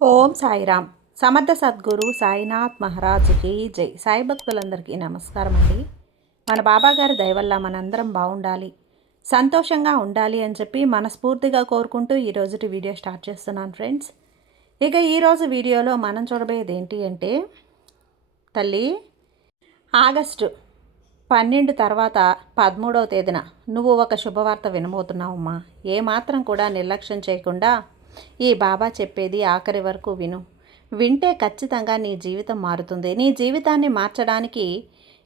ఓం సాయిరామ్. సమర్థ సద్గురు సాయినాథ్ మహారాజుకి జై. సాయి భక్తులందరికీ నమస్కారం అండి. మన బాబాగారి దయవల్ల మనందరం బాగుండాలి, సంతోషంగా ఉండాలి అని చెప్పి మనస్ఫూర్తిగా కోరుకుంటూ ఈరోజుటి వీడియో స్టార్ట్ చేస్తున్నాను ఫ్రెండ్స్. ఇక ఈరోజు వీడియోలో మనం చూడబోయేది ఏంటి అంటే, తల్లి ఆగస్టు 12 తర్వాత 13వ తేదీన నువ్వు ఒక శుభవార్త వినబోతున్నావమ్మా. ఏమాత్రం కూడా నిర్లక్ష్యం చేయకుండా ఈ బాబా చెప్పేది ఆఖరి వరకు విను. వింటే ఖచ్చితంగా నీ జీవితం మారుతుంది. నీ జీవితాన్ని మార్చడానికి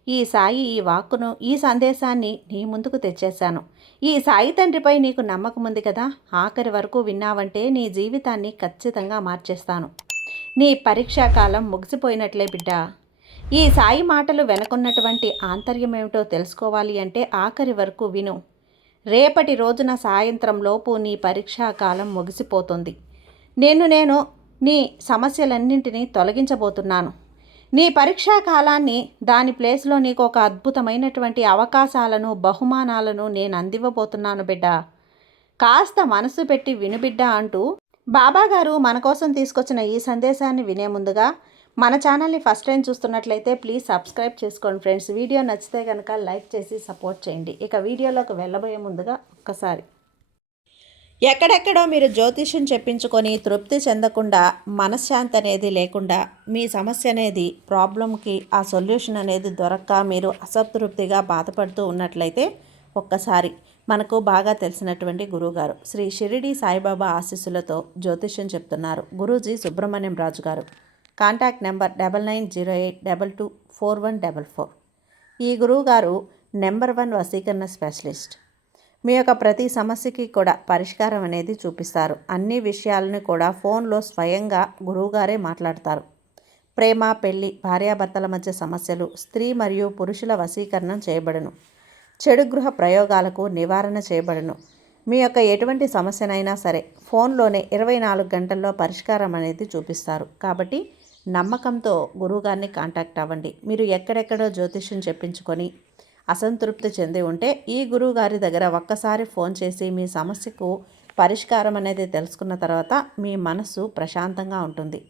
ఈ సాయి ఈ వాక్కును, ఈ సందేశాన్ని నీ ముందుకు తెచ్చేశాను. ఈ సాయి తండ్రిపై నీకు నమ్మకం ఉంది కదా, ఆఖరి వరకు విన్నావంటే నీ జీవితాన్ని ఖచ్చితంగా మార్చేస్తాను. నీ పరీక్షా కాలం ముగిసిపోయినట్లే బిడ్డ. ఈ సాయి మాటలు వెనుకున్నటువంటి ఆంతర్యం ఏమిటో తెలుసుకోవాలి అంటే ఆఖరి వరకు విను. రేపటి రోజున సాయంత్రం లోపు నీ పరీక్షా కాలం ముగిసిపోతుంది. నేను నీ సమస్యలన్నింటినీ తొలగించబోతున్నాను. నీ పరీక్షా కాలాన్ని, దాని ప్లేస్లో నీకు ఒక అద్భుతమైనటువంటి అవకాశాలను, బహుమానాలను నేను అందివ్వబోతున్నాను బిడ్డ. కాస్త మనసు పెట్టి వినుబిడ్డ అంటూ బాబాగారు మన కోసం తీసుకొచ్చిన ఈ సందేశాన్ని వినే ముందుగా మన ఛానల్ని ఫస్ట్ టైం చూస్తున్నట్లయితే ప్లీజ్ సబ్స్క్రైబ్ చేసుకోండి ఫ్రెండ్స్. వీడియో నచ్చితే కనుక లైక్ చేసి సపోర్ట్ చేయండి. ఇక వీడియోలోకి వెళ్ళబోయే ముందుగా ఒక్కసారి, ఎక్కడెక్కడో మీరు జ్యోతిష్యం చెప్పించుకొని తృప్తి చెందకుండా, మనశ్శాంతి అనేది లేకుండా, మీ సమస్య అనేది, ప్రాబ్లంకి ఆ సొల్యూషన్ అనేది దొరక్క మీరు అసంతృప్తిగా బాధపడుతూ ఉన్నట్లయితే ఒక్కసారి మనకు బాగా తెలిసినటువంటి గురువుగారు శ్రీ షిరిడి సాయిబాబా ఆశీస్సులతో జ్యోతిష్యం చెప్తున్నారు గురూజీ సుబ్రహ్మణ్యం రాజు గారు. Contact number 9908224144. ఈ గురువుగారు నెంబర్ 1 వశీకరణ స్పెషలిస్ట్. మీ యొక్క ప్రతి సమస్యకి కూడా పరిష్కారం అనేది చూపిస్తారు. అన్ని విషయాలను కూడా ఫోన్లో స్వయంగా గురువుగారే మాట్లాడతారు. ప్రేమ, పెళ్లి, భార్యాభర్తల మధ్య సమస్యలు, స్త్రీ మరియు పురుషుల వశీకరణం చేయబడును. చెడు గృహ ప్రయోగాలకు నివారణ చేయబడును. మీ యొక్క ఎటువంటి సమస్యనైనా సరే ఫోన్లోనే 24 గంటల్లో పరిష్కారం అనేది చూపిస్తారు. కాబట్టి నమ్మకంతో గురువుగారిని కాంటాక్ట్ అవ్వండి. మీరు ఎక్కడెక్కడో జ్యోతిష్యం చెప్పించుకొని అసంతృప్తి చెంది ఉంటే ఈ గురువుగారి దగ్గర ఒక్కసారి ఫోన్ చేసి మీ సమస్యకు పరిష్కారం అనేది తెలుసుకున్న తర్వాత మీ మనస్సు ప్రశాంతంగా ఉంటుంది.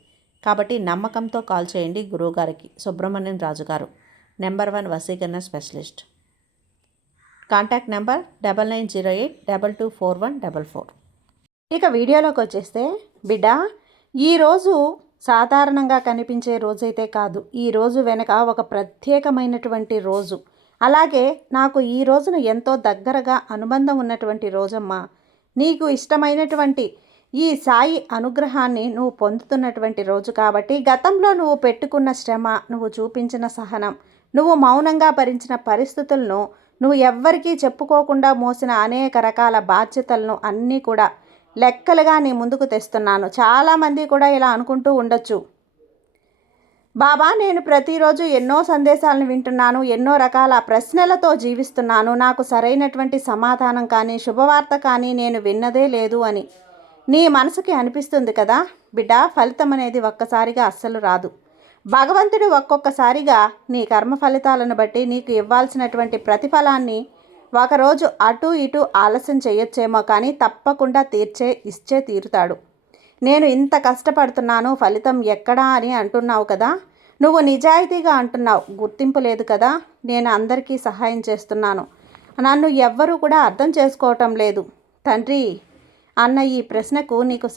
కాబట్టి నమ్మకంతో కాల్ చేయండి గురువుగారికి. సుబ్రహ్మణ్యం రాజు గారు, నెంబర్ 1 వశీకరణ స్పెషలిస్ట్. Contact number 9908224144. ఇక వీడియోలోకి వచ్చేస్తే బిడ్డ, ఈరోజు సాధారణంగా కనిపించే రోజైతే కాదు. ఈ రోజు వెనక ఒక ప్రత్యేకమైనటువంటి రోజు. అలాగే నాకు ఈ రోజున ఎంతో దగ్గరగా అనుబంధం ఉన్నటువంటి రోజమ్మా. నీకు ఇష్టమైనటువంటి ఈ సాయి అనుగ్రహాన్ని నువ్వు పొందుతున్నటువంటి రోజు కాబట్టి, గతంలో నువ్వు పెట్టుకున్న శ్రమ, నువ్వు చూపించిన సహనం, నువ్వు మౌనంగా భరించిన పరిస్థితులను, నువ్వు ఎవ్వరికీ చెప్పుకోకుండా మోసిన అనేక రకాల బాధ్యతలను అన్నీ కూడా లెక్కలుగా నీ ముందుకు తెస్తున్నాను. చాలామంది కూడా ఇలా అనుకుంటూ ఉండొచ్చు, బాబా నేను ప్రతిరోజు ఎన్నో సందేశాలను వింటున్నాను, ఎన్నో రకాల ప్రశ్నలతో జీవిస్తున్నాను, నాకు సరైనటువంటి సమాధానం కానీ శుభవార్త కానీ నేను విన్నదే లేదు అని నీ మనసుకి అనిపిస్తుంది కదా బిడ్డ. ఫలితం అనేది ఒక్కసారిగా అస్సలు రాదు. భగవంతుడు ఒక్కొక్కసారిగా నీ కర్మ ఫలితాలను బట్టి నీకు ఇవ్వాల్సినటువంటి ప్రతిఫలాన్ని ఒకరోజు అటు ఇటు ఆలస్యం చేయొచ్చేమో, కానీ తప్పకుండా ఇచ్చే తీరుతాడు. నేను ఇంత కష్టపడుతున్నాను, ఫలితం ఎక్కడా అని అంటున్నావు కదా. నువ్వు నిజాయితీగా అంటున్నావు, గుర్తింపు లేదు కదా. నేను అందరికీ సహాయం చేస్తున్నాను, నన్ను ఎవ్వరూ కూడా అర్థం చేసుకోవటం లేదు తండ్రి అన్న ఈ ప్రశ్నకు నీకు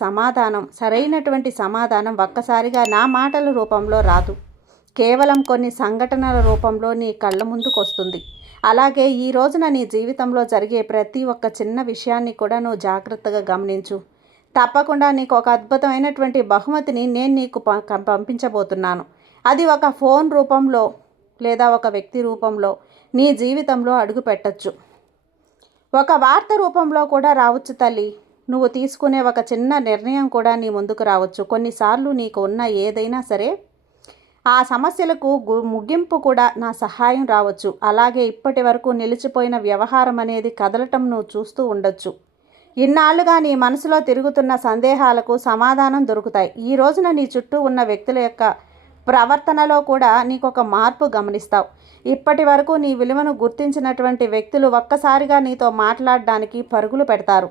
సరైనటువంటి సమాధానం ఒక్కసారిగా నా మాటల రూపంలో రాదు. కేవలం కొన్ని సంఘటనల రూపంలో నీ కళ్ళ ముందుకు వస్తుంది. అలాగే ఈ రోజున నీ జీవితంలో జరిగే ప్రతి ఒక్క చిన్న విషయాన్ని కూడా నువ్వు జాగ్రత్తగా గమనించు. తప్పకుండా నీకు ఒక అద్భుతమైనటువంటి బహుమతిని నేను నీకు పంపించబోతున్నాను. అది ఒక ఫోన్ రూపంలో లేదా ఒక వ్యక్తి రూపంలో నీ జీవితంలో అడుగు పెట్టచ్చు. ఒక వార్త రూపంలో కూడా రావచ్చు తల్లి. నువ్వు తీసుకునే ఒక చిన్న నిర్ణయం కూడా నీ ముందుకు రావచ్చు. కొన్నిసార్లు నీకు ఉన్న ఏదైనా సరే ఆ సమస్యలకు ముగింపు కూడా నా సహాయం రావచ్చు. అలాగే ఇప్పటి వరకు నిలిచిపోయిన వ్యవహారం అనేది కదలటం నువ్వు చూస్తూ ఉండొచ్చు. ఇన్నాళ్ళుగా నీ మనసులో తిరుగుతున్న సందేహాలకు సమాధానం దొరుకుతాయి. ఈ రోజున నీ చుట్టూ ఉన్న వ్యక్తుల యొక్క ప్రవర్తనలో కూడా నీకు ఒక మార్పు గమనిస్తావు. ఇప్పటి వరకు నీ విలువను గుర్తించినటువంటి వ్యక్తులు ఒక్కసారిగా నీతో మాట్లాడడానికి పరుగులు పెడతారు.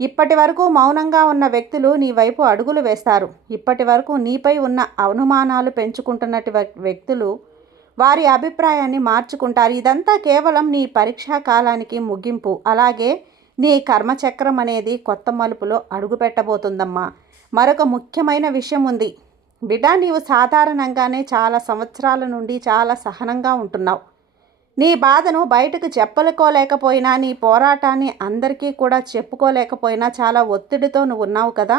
ఇప్పటి వరకు మౌనంగా ఉన్న వ్యక్తులు నీ వైపు అడుగులు వేస్తారు. ఇప్పటి వరకు నీపై ఉన్న అనుమానాలు పెంచుకుంటున్నటి వ్యక్తులు వారి అభిప్రాయాన్ని మార్చుకుంటారు. ఇదంతా కేవలం నీ పరీక్షా కాలానికి ముగింపు. అలాగే నీ కర్మచక్రం అనేది కొత్త మలుపులో అడుగుపెట్టబోతుందమ్మా. మరొక ముఖ్యమైన విషయం ఉంది బిడ్డ. నీవు సాధారణంగానే చాలా సంవత్సరాల నుండి చాలా సహనంగా ఉంటున్నావు. నీ బాధను బయటకు చెప్పుకోలేకపోయినా, నీ పోరాటాన్ని అందరికీ కూడా చెప్పుకోలేకపోయినా చాలా ఒత్తిడితో నువ్వు ఉన్నావు కదా.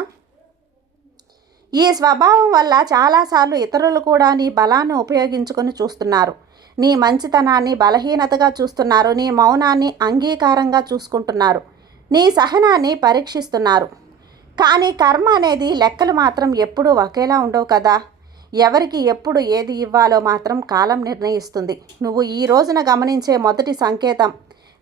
ఈ స్వభావం వల్ల చాలాసార్లు ఇతరులు కూడా నీ బలాన్ని ఉపయోగించుకొని చూస్తున్నారు. నీ మంచితనాన్ని బలహీనతగా చూస్తున్నారు. నీ మౌనాన్ని అంగీకారంగా చూసుకుంటున్నారు. నీ సహనాన్ని పరీక్షిస్తున్నారు. కానీ కర్మ అనేది లెక్కలు మాత్రం ఎప్పుడూ ఒకేలా ఉండవు కదా. ఎవరికి ఎప్పుడు ఏది ఇవ్వాలో మాత్రం కాలం నిర్ణయిస్తుంది. నువ్వు ఈ రోజున గమనించే మొదటి సంకేతం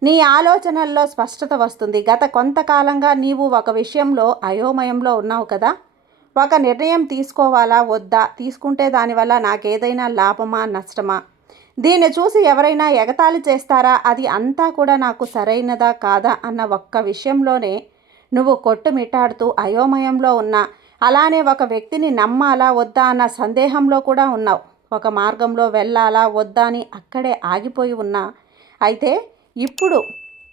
నీ ఆలోచనల్లో స్పష్టత వస్తుంది. గత కొంతకాలంగా నీవు ఒక విషయంలో అయోమయంలో ఉన్నావు కదా. ఒక నిర్ణయం తీసుకోవాలా వద్దా, తీసుకుంటే దానివల్ల నాకేదైనా లాభమా నష్టమా, దీన్ని చూసి ఎవరైనా ఎగతాళి చేస్తారా, అది అంతా కూడా నాకు సరైనదా కాదా అన్న ఒక్క విషయంలోనే నువ్వు కొట్టుమిట్టాడుతూ అయోమయంలో ఉన్నా, అలానే ఒక వ్యక్తిని నమ్మాలా వద్దా అన్న సందేహంలో కూడా ఉన్నావు. ఒక మార్గంలో వెళ్ళాలా వద్దా అని అక్కడే ఆగిపోయి ఉన్నా. అయితే ఇప్పుడు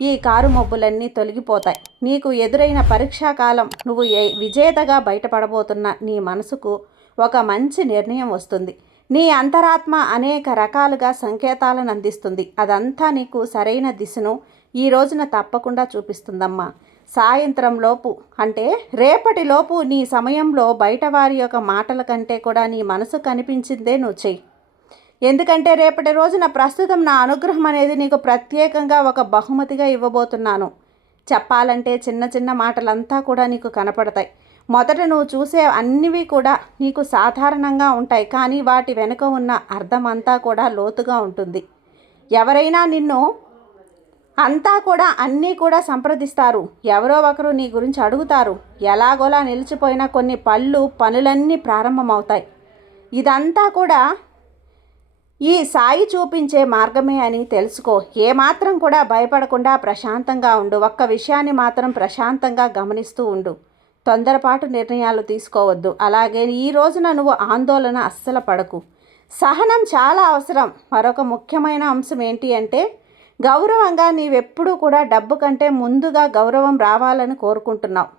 ఈ కారు మబ్బులన్నీ తొలగిపోతాయి. నీకు ఎదురైన పరీక్షాకాలం నువ్వు విజేతగా బయటపడబోతున్న నీ మనసుకు ఒక మంచి నిర్ణయం వస్తుంది. నీ అంతరాత్మ అనేక రకాలుగా సంకేతాలను అందిస్తుంది. అదంతా నీకు సరైన దిశను ఈ రోజున తప్పకుండా చూపిస్తుందమ్మా. సాయంత్రం లోపు అంటే రేపటిలోపు నీ సమయంలో బయట వారి యొక్క మాటల కంటే కూడా నీ మనసు కనిపించిందే నువ్వు చెయ్యి. ఎందుకంటే రేపటి రోజున ప్రస్తుతం నా అనుగ్రహం అనేది నీకు ప్రత్యేకంగా ఒక బహుమతిగా ఇవ్వబోతున్నాను. చెప్పాలంటే చిన్న చిన్న మాటలంతా కూడా నీకు కనపడతాయి. మొదట నువ్వు చూసే అన్నివి కూడా నీకు సాధారణంగా ఉంటాయి. కానీ వాటి వెనుక ఉన్న అర్థం అంతా కూడా లోతుగా ఉంటుంది. ఎవరైనా నిన్ను అంతా కూడా అన్నీ కూడా సంప్రదిస్తారు. ఎవరో ఒకరు నీ గురించి అడుగుతారు. ఎలాగోలా నిలిచిపోయిన కొన్ని పనులన్నీ ప్రారంభమవుతాయి. ఇదంతా కూడా ఈ సాయి చూపించే మార్గమే అని తెలుసుకో. ఏమాత్రం కూడా భయపడకుండా ప్రశాంతంగా ఉండు. ఒక్క విషయాన్ని మాత్రం ప్రశాంతంగా గమనిస్తూ ఉండు. తొందరపాటు నిర్ణయాలు తీసుకోవద్దు. అలాగే ఈ రోజున నువ్వు ఆందోళన అస్సలు పడకు. సహనం చాలా అవసరం. మరొక ముఖ్యమైన అంశం ఏంటి అంటే గౌరవంగా నీవెప్పుడూ కూడా డబ్బు కంటే ముందుగా గౌరవం రావాలని కోరుకుంటున్నావు.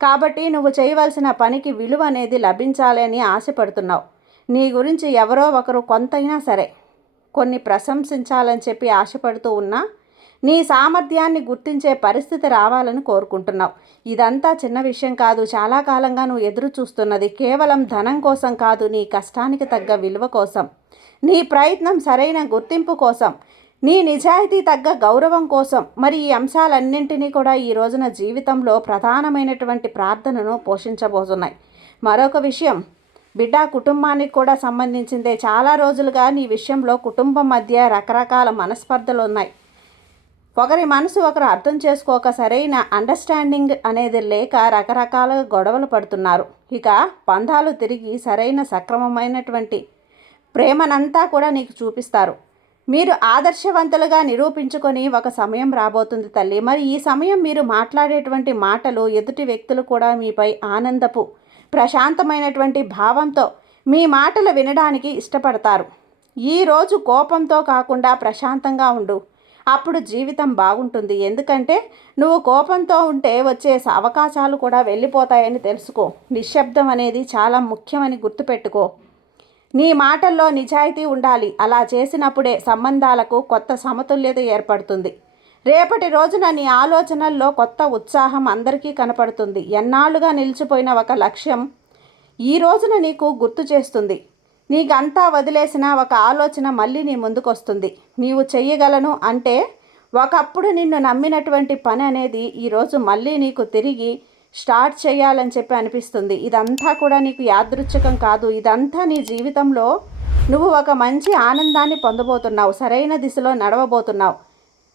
కాబట్టి నువ్వు చేయవలసిన పనికి విలువ అనేది లభించాలని ఆశపడుతున్నావు. నీ గురించి ఎవరో ఒకరు కొంతైనా సరే కొన్ని ప్రశంసించాలని చెప్పి ఆశపడుతూ ఉన్నా నీ సామర్థ్యాన్ని గుర్తించే పరిస్థితి రావాలని కోరుకుంటున్నావు. ఇదంతా చిన్న విషయం కాదు. చాలా కాలంగా నువ్వు ఎదురు చూస్తున్నది కేవలం ధనం కోసం కాదు, నీ కష్టానికి తగ్గ విలువ కోసం, నీ ప్రయత్నం సరైన గుర్తింపు కోసం, నీ నిజాయితీ తగ్గ గౌరవం కోసం. మరి ఈ అంశాలన్నింటినీ కూడా ఈ రోజున జీవితంలో ప్రధానమైనటువంటి ప్రార్థనను పోషించబోతున్నాయి. మరొక విషయం బిడ్డ, కుటుంబానికి కూడా సంబంధించిందే. చాలా రోజులుగా నీ విషయంలో కుటుంబం మధ్య రకరకాల మనస్పర్ధలు ఉన్నాయి. ఒకరి మనసు ఒకరు అర్థం చేసుకోక సరైన అండర్స్టాండింగ్ అనేది లేక రకరకాల గొడవలు పడుతున్నారు. ఇక బంధాలు తిరిగి సరైన సక్రమమైనటువంటి ప్రేమనంతా కూడా నీకు చూపిస్తారు. మీరు ఆదర్శవంతులుగా నిరూపించుకొని ఒక సమయం రాబోతుంది తల్లి. మరి ఈ సమయం మీరు మాట్లాడేటువంటి మాటలు ఎదుటి వ్యక్తులు కూడా మీపై ఆనందపు ప్రశాంతమైనటువంటి భావంతో మీ మాటలు వినడానికి ఇష్టపడతారు. ఈరోజు కోపంతో కాకుండా ప్రశాంతంగా ఉండు. అప్పుడు జీవితం బాగుంటుంది. ఎందుకంటే నువ్వు కోపంతో ఉంటే వచ్చే అవకాశాలు కూడా వెళ్ళిపోతాయని తెలుసుకో. నిశ్శబ్దం అనేది చాలా ముఖ్యమని గుర్తుపెట్టుకో. నీ మాటల్లో నిజాయితీ ఉండాలి. అలా చేసినప్పుడే సంబంధాలకు కొత్త సమతుల్యత ఏర్పడుతుంది. రేపటి రోజున నీ ఆలోచనల్లో కొత్త ఉత్సాహం అందరికీ కనపడుతుంది. ఎన్నాళ్ళుగా నిలిచిపోయిన ఒక లక్ష్యం ఈ రోజున నీకు గుర్తు చేస్తుంది. నీకంతా వదిలేసిన ఒక ఆలోచన మళ్ళీ నీ ముందుకొస్తుంది. నీవు చెయ్యగలను అంటే ఒకప్పుడు నిన్ను నమ్మినటువంటి పని అనేది ఈరోజు మళ్ళీ నీకు తిరిగి స్టార్ట్ చేయాలని చెప్పి అనిపిస్తుంది. ఇదంతా కూడా నీకు యాదృచ్ఛికం కాదు. ఇదంతా నీ జీవితంలో నువ్వు ఒక మంచి ఆనందాన్ని పొందబోతున్నావు. సరైన దిశలో నడవబోతున్నావు.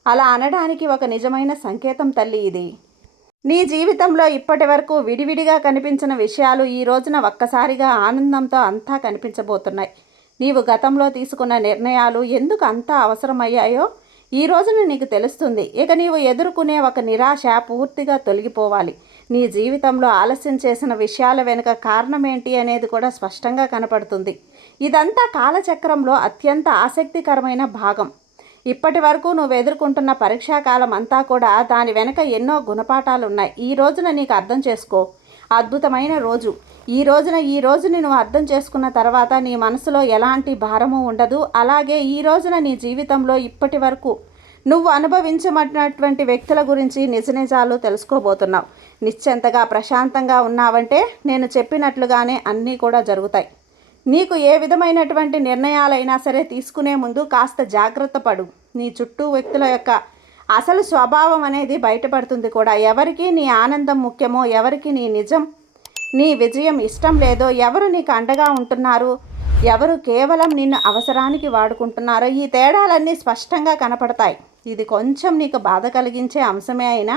అలా అనడానికి ఒక నిజమైన సంకేతం తల్లి ఇది. నీ జీవితంలో ఇప్పటి వరకు విడివిడిగా కనిపించిన విషయాలు ఈ రోజున ఒక్కసారిగా ఆనందంతో అంతా కనిపించబోతున్నాయి. నీవు గతంలో తీసుకున్న నిర్ణయాలు ఎందుకు అంతా అవసరమయ్యాయో ఈ రోజున నీకు తెలుస్తుంది. ఇక నీవు ఎదుర్కొనే ఒక నిరాశ పూర్తిగా తొలగిపోవాలి. నీ జీవితంలో ఆలస్యం చేసిన విషయాల వెనుక కారణం ఏంటి అనేది కూడా స్పష్టంగా కనపడుతుంది. ఇదంతా కాలచక్రంలో అత్యంత ఆసక్తికరమైన భాగం. ఇప్పటి వరకు నువ్వు ఎదుర్కొంటున్న పరీక్షాకాలం అంతా కూడా దాని వెనుక ఎన్నో గుణపాఠాలు ఉన్నాయి. ఈ రోజున నీకు అర్థం చేసుకో. అద్భుతమైన రోజు. ఈ రోజుని నువ్వు అర్థం చేసుకున్న తర్వాత నీ మనసులో ఎలాంటి భారము ఉండదు. అలాగే ఈ రోజున నీ జీవితంలో ఇప్పటి వరకు నువ్వు అనుభవించమన్నటువంటి వ్యక్తుల గురించి నిజాలు తెలుసుకోబోతున్నావు. నిశ్చింతగా ప్రశాంతంగా ఉన్నావంటే నేను చెప్పినట్లుగానే అన్నీ కూడా జరుగుతాయి. నీకు ఏ విధమైనటువంటి నిర్ణయాలైనా సరే తీసుకునే ముందు కాస్త జాగ్రత్త పడు. నీ చుట్టూ వ్యక్తుల యొక్క అసలు స్వభావం అనేది బయటపడుతుంది కూడా. ఎవరికి నీ ఆనందం ముఖ్యమో, ఎవరికి నీ విజయం ఇష్టం లేదో, ఎవరు నీకు అండగా ఉంటున్నారు, ఎవరు కేవలం నిన్ను అవసరానికి వాడుకుంటున్నారో, ఈ తేడాలన్నీ స్పష్టంగా కనపడతాయి. ఇది కొంచెం నీకు బాధ కలిగించే అంశమే అయినా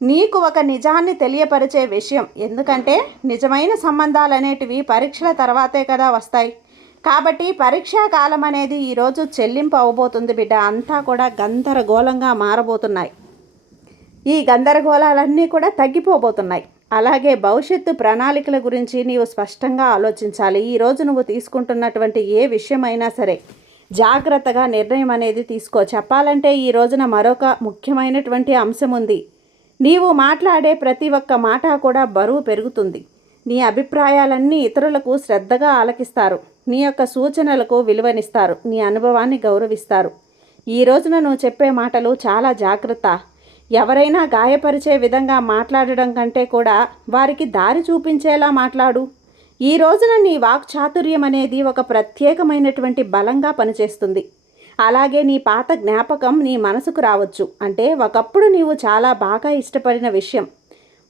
నీకు ఒక నిజాన్ని తెలియపరిచే విషయం. ఎందుకంటే నిజమైన సంబంధాలు అనేటివి పరీక్షల తర్వాతే కదా వస్తాయి. కాబట్టి పరీక్షా కాలం అనేది ఈరోజు చెల్లింపు అవ్వబోతుంది బిడ్డ. అంతా కూడా గందరగోళంగా మారబోతున్నాయి. ఈ గందరగోళాలన్నీ కూడా తగ్గిపోబోతున్నాయి. అలాగే భవిష్యత్తు ప్రణాళికల గురించి నీవు స్పష్టంగా ఆలోచించాలి. ఈరోజు నువ్వు తీసుకుంటున్నటువంటి ఏ విషయమైనా సరే జాగ్రత్తగా నిర్ణయం అనేది తీసుకో. చెప్పాలంటే ఈ రోజున మరొక ముఖ్యమైనటువంటి అంశం ఉంది. నీవు మాట్లాడే ప్రతి ఒక్క మాట కూడా బరువు పెరుగుతుంది. నీ అభిప్రాయాలన్నీ ఇతరులకు శ్రద్ధగా ఆలకిస్తారు. నీ యొక్క సూచనలకు విలువనిస్తారు. నీ అనుభవాన్ని గౌరవిస్తారు. ఈ రోజున నువ్వు చెప్పే మాటలు చాలా జాగ్రత్త. ఎవరైనా గాయపరిచే విధంగా మాట్లాడడం కంటే కూడా వారికి దారి చూపించేలా మాట్లాడు. ఈ రోజున నీ వాక్చాతుర్యం అనేది ఒక ప్రత్యేకమైనటువంటి బలంగా పనిచేస్తుంది. అలాగే నీ పాత జ్ఞాపకం నీ మనసుకు రావచ్చు. అంటే ఒకప్పుడు నీవు చాలా బాగా ఇష్టపడిన విషయం,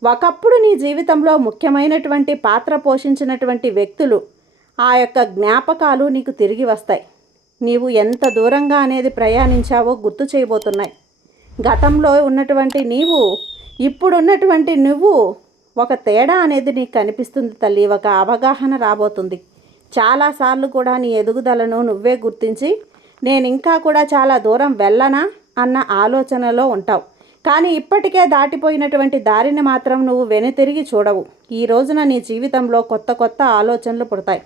ఒకప్పుడు నీ జీవితంలో ముఖ్యమైనటువంటి పాత్ర పోషించినటువంటి వ్యక్తులు, ఆ యొక్క జ్ఞాపకాలు నీకు తిరిగి వస్తాయి. నీవు ఎంత దూరంగా అనేది ప్రయాణించావో గుర్తు చేయబోతున్నాయి. గతంలో ఉన్నటువంటి నీవు, ఇప్పుడున్నటువంటి నువ్వు, ఒక తేడా అనేది నీకు కనిపిస్తుంది తల్లి. ఒక అవగాహన రాబోతుంది. చాలాసార్లు కూడా నీ ఎదుగుదలను నువ్వే గుర్తించి నేను ఇంకా కూడా చాలా దూరం వెళ్ళనా అన్న ఆలోచనలో ఉంటావు. కానీ ఇప్పటికే దాటిపోయినటువంటి దారిని మాత్రం నువ్వు వెనుతిరిగి చూడవు. ఈ రోజున నీ జీవితంలో కొత్త కొత్త ఆలోచనలు పుడతాయి.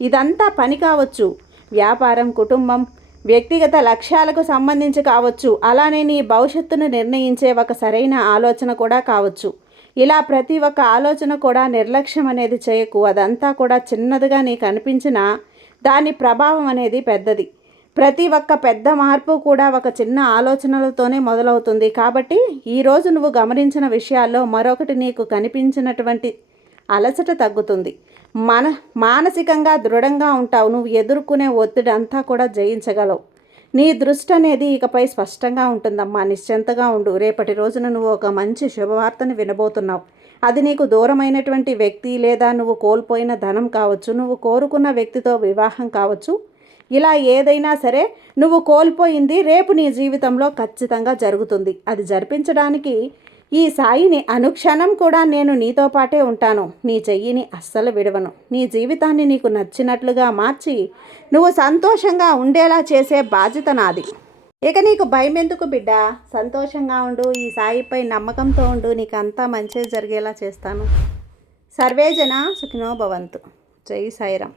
ఇదంతా పని కావచ్చు, వ్యాపారం, కుటుంబం, వ్యక్తిగత లక్ష్యాలకు సంబంధించి కావచ్చు, అలానే నీ భవిష్యత్తును నిర్ణయించే ఒక సరైన ఆలోచన కూడా కావచ్చు. ఇలా ప్రతి ఒక్క ఆలోచన కూడా నిర్లక్ష్యం అనేది చేయకు. అదంతా కూడా చిన్నదిగా నీకు అనిపించినా దాని ప్రభావం అనేది పెద్దది. ప్రతి ఒక్క పెద్ద మార్పు కూడా ఒక చిన్న ఆలోచనలతోనే మొదలవుతుంది. కాబట్టి ఈరోజు నువ్వు గమనించిన విషయాల్లో మరొకటి నీకు కనిపించినటువంటి అలసట తగ్గుతుంది. మానసికంగా దృఢంగా ఉంటావు. నువ్వు ఎదుర్కొనే ఒత్తిడి అంతా కూడా జయించగలవు. నీ దృష్టి అనేది ఇకపై స్పష్టంగా ఉంటుందమ్మా. నిశ్చింతగా ఉండు. రేపటి రోజున నువ్వు ఒక మంచి శుభవార్తను వినబోతున్నావు. అది నీకు దూరమైనటువంటి వ్యక్తి, లేదా నువ్వు కోల్పోయిన ధనం కావచ్చు, నువ్వు కోరుకున్న వ్యక్తితో వివాహం కావచ్చు. ఇలా ఏదైనా సరే నువ్వు కోల్పోయింది రేపు నీ జీవితంలో ఖచ్చితంగా జరుగుతుంది. అది జరిపించడానికి ఈ సాయిని అనుక్షణం కూడా నేను నీతో పాటే ఉంటాను. నీ చెయ్యిని అస్సలు విడవను. నీ జీవితాన్ని నీకు నచ్చినట్లుగా మార్చి నువ్వు సంతోషంగా ఉండేలా చేసే బాధ్యత నాది. ఇక నీకు భయం ఎందుకు బిడ్డ? సంతోషంగా ఉండు. ఈ సాయిపై నమ్మకంతో ఉండు. నీకు అంతా మంచి జరిగేలా చేస్తాను. సర్వేజన సుఖినో భవంతు. జై సాయిరాం.